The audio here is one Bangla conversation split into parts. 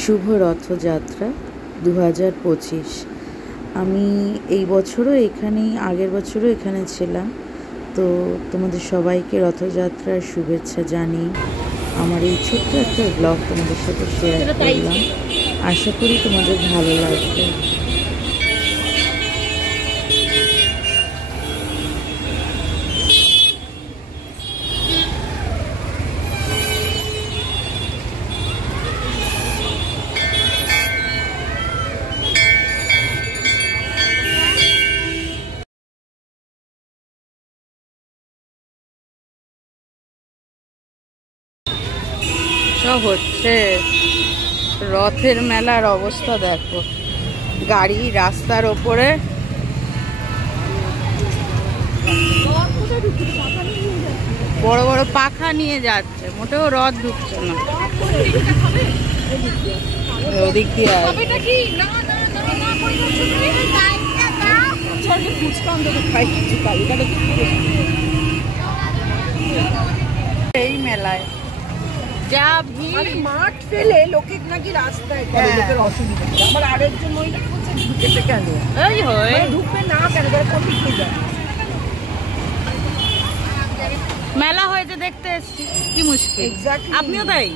শুভ রথযাত্রা 2025। আমি এই বছরও এখানেই, আগের বছরও এখানে ছিলাম। তো তোমাদের সবাইকে রথযাত্রার শুভেচ্ছা জানিয়ে আমার এই ছোট্ট একটা ব্লগ তোমাদের সাথে শেয়ার করলাম। আশা করি তোমাদের ভালো লাগবে। হচ্ছে রথের মেলার অবস্থা দেখো, গাড়ি রাস্তার ওপরে, বড় বড় পাখা নিয়ে যাচ্ছে, মোটেও রথ ঢুকছে না। ওদিক দিয়ে এই মেলায় যা ভিড়, মাঠ ফেলে লোকে নাকি রাস্তায় করে, লোকের অসুবিধা। আমার আরেকজন মহিলা বলছে ঢুকেছে কেন, এই হয় ঢুকবে না কেন, কোন দিকে যায়। মেলা হয়েছে দেখতে এসছি, কি মুশকিল। আপনিও তাই?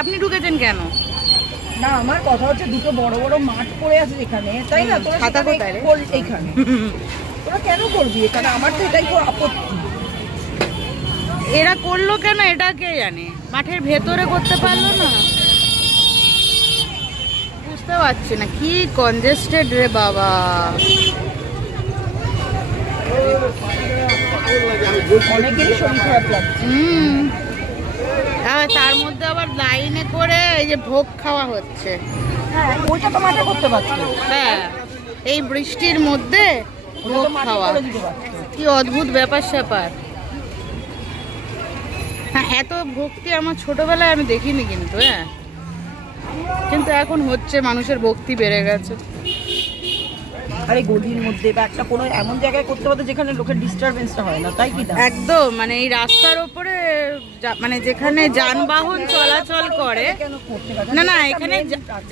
আপনি ঢুকেছেন কেন? না, আমার কথা হচ্ছে দুটো বড় বড় মাঠ পড়ে আছে এখানে, তাই না? তোরা খাতা কোথায় রে? এইখানে তোরা কেন করবি এখানে? আমার তো এটাই খুব আপত্তি। এরা করলো কেন এটা কে জানে, মাঠের ভেতরে করতে পারলো না, বুঝতে পারছি না। কি কনজেস্টেড রে বাবা। অনেকেরই শরীর খারাপ লাগছে। তার মধ্যে আবার লাইনে করে এই যে ভোগ খাওয়া হচ্ছে। হ্যাঁ, ওইটা তো মাঠে করতে পারছে। হ্যাঁ, এই বৃষ্টির মধ্যে ভোগ খাওয়া, কি অদ্ভুত ব্যাপার স্যাপার। হ্যাঁ, এত ভক্তি আমার ছোটবেলায় আমি দেখিনি কিন্তু। হ্যাঁ, কিন্তু এখন হচ্ছে, মানুষের ভক্তি বেড়ে গেছে। আরে গলির মধ্যে বা একটা কোনো এমন জায়গায় করতে পারতো যেখানে লোকের ডিস্টারবেন্সটা হয় না, তাই কি না? একদম, মানে এই রাস্তার উপরে, মানে যেখানে যানবাহন চলাচল করে, না না, এখানে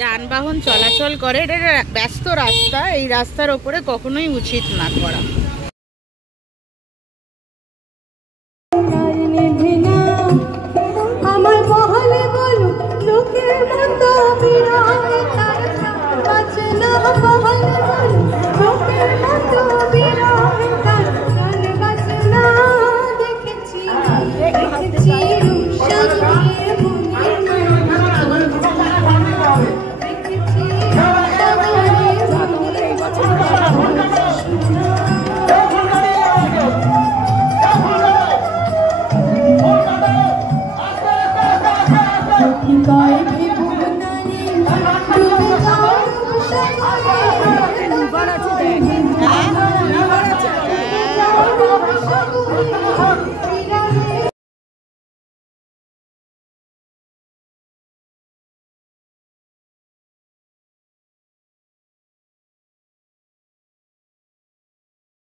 যানবাহন চলাচল করে, এটা ব্যস্ত রাস্তা, এই রাস্তার উপরে কখনোই উচিত না করা। আমার মহলে বলো লোকের মতো বিরাট